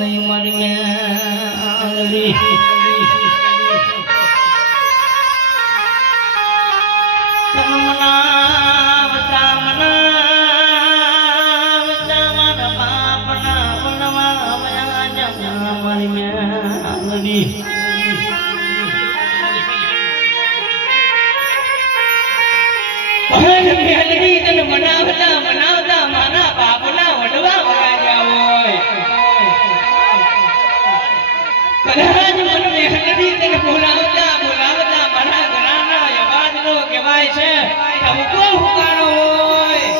નહીં મારી મેલી મનાવતા મારા બાપના વડવા વગાડ્યા હોય કદાચ મન મેહનતી તને બોલાવતા મારા ઘરાના અવાજનો કહેવાય છે ટબકો હુકારો હોય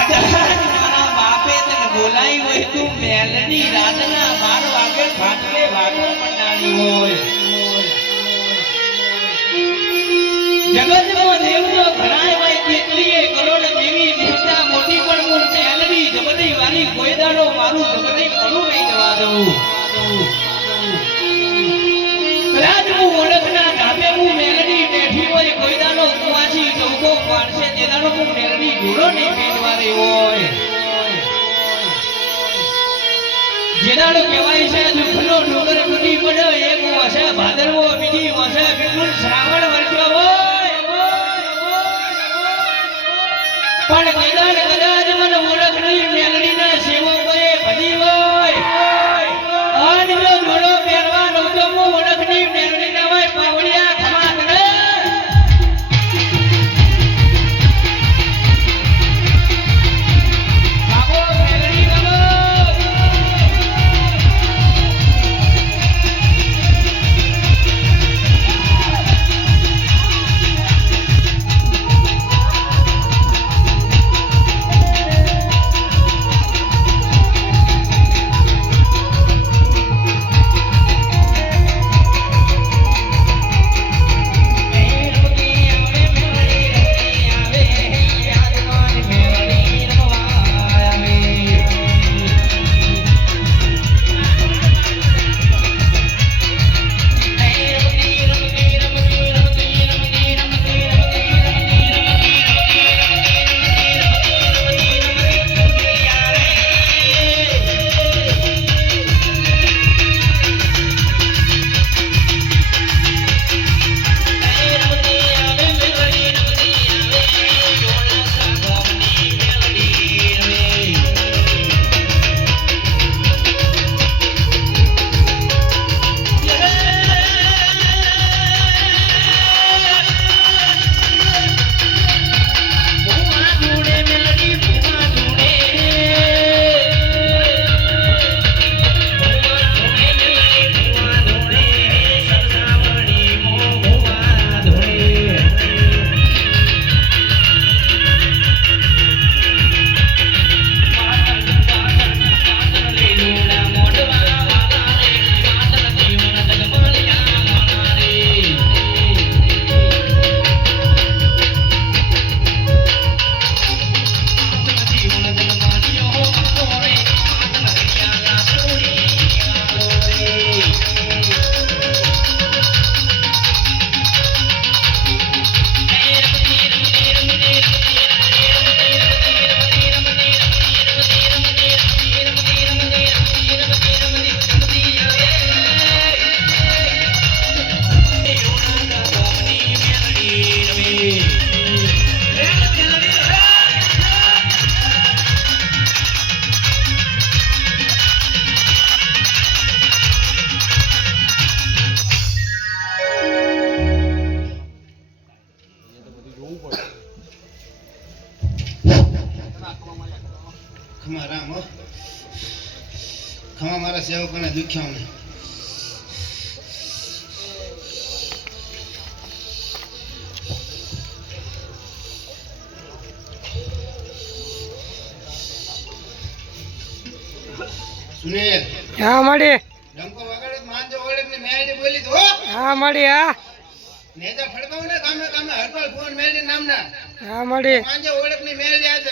કદાચ મારા બાપે તને બોલાવી હોય તું મેલની રાતના 12 વાગે ફાટલે વાગો મંડાણી હોય જગતમાં દેવનો ઘણાય હોય કેટલીએ કરોડ જેવી દેવતા મોટી પણ હું મેલડી જબરી વાળી કોયદાનો મારું જબરી પડું નહીં જવા દઉં કદાચ હું ઓળખના ધાબે હું મેલડી બેઠી હોય કોયદાનો કુવાસી ચૌકો પાડશે જેદાનો હું મેલડી ઘોડો નહીં પેટવારી હોય જેદાનો કહેવાય છે દુઃખનો ડોંગર તૂટી પડ્યો એક વસે ભાદરવો બીજી વસે બિલકુલ શ્રાવણ વર્ષો હોય પણ કદાચ મને ઓળખની મેલડીના સેવકોએ ભજી હોય અને જો ઘોડો પહેરવા નહોતો હું ઓળખની મેલડીના હોય પાવડિયા ખમાત ને બાબો મેલડી બાબો ખમા મારા સેવકોને દુખ્યાઓને સુનિલ હા મળી ડંકો વગાડે માંજો ઓળખ ને મેલડી બોલી તો હા મળી હા નેજા ફડકાવ ને કામે હરપાલ ફોન મેલડી નામના હા મળી માંજો ઓળખ ની મેલડી આજે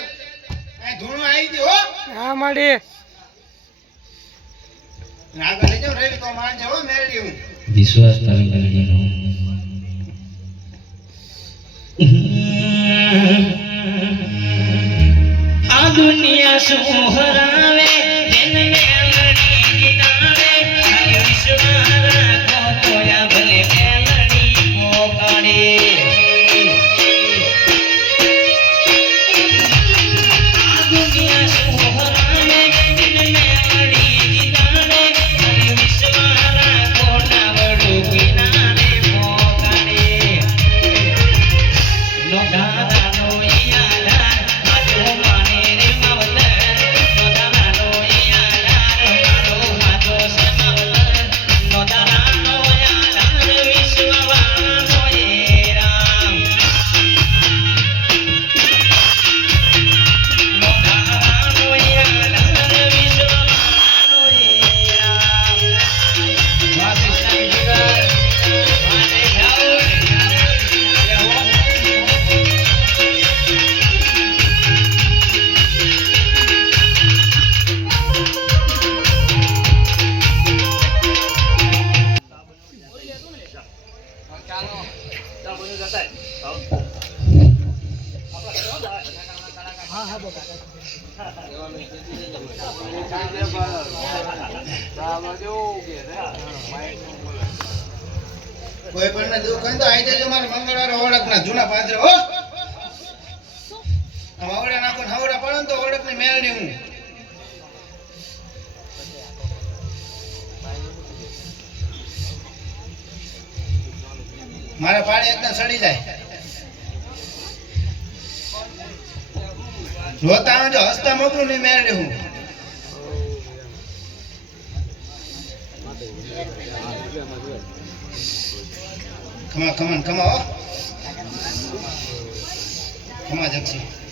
આ ધૂણો આવી દી હો હા મળી નાગા લઈ જાવ રેડી તો માંજો હો મેલડી હું વિશ્વાસ તારી કરી રહો આ દુનિયા શું હરાવે જેને મેલડી જીતાવે ખાલી વિશ્વાસ રાખો તોયા ભલે મેલડી મોકાડે દુનિયા શું હરાવે જેને મેલડી જીતાવે ખાલી વિશ્વાસ રાખો નાવડું કિનારે મોકાડે નો દાદાનો યાદાર આજો માને રે માવતર નો દાદાનો યાદાર મારો હાજો છે માવતર નો દાદાનો યાદાર વિશ્વવાળાનો એ રામ નો દાદાનો યાદાર વિશ્વવાળાનો એ રામ વાહ કૃષ્ણ જીગર માને જાઓ કોઈ પણ ને દુઃખ હોય તો આઈ જજો મારા મંગળવારે ઓળખના જૂના પાત્ર હો આમ આવડે નાખો ને હવડે પડે ને તો ઓળખની મેળડી હું મારા પાડે એકદમ સડી જાય જોતા આવજો હસતા મોકલું ની મેળડી હું ખમા ખમા ખમા હો ખમા જગસી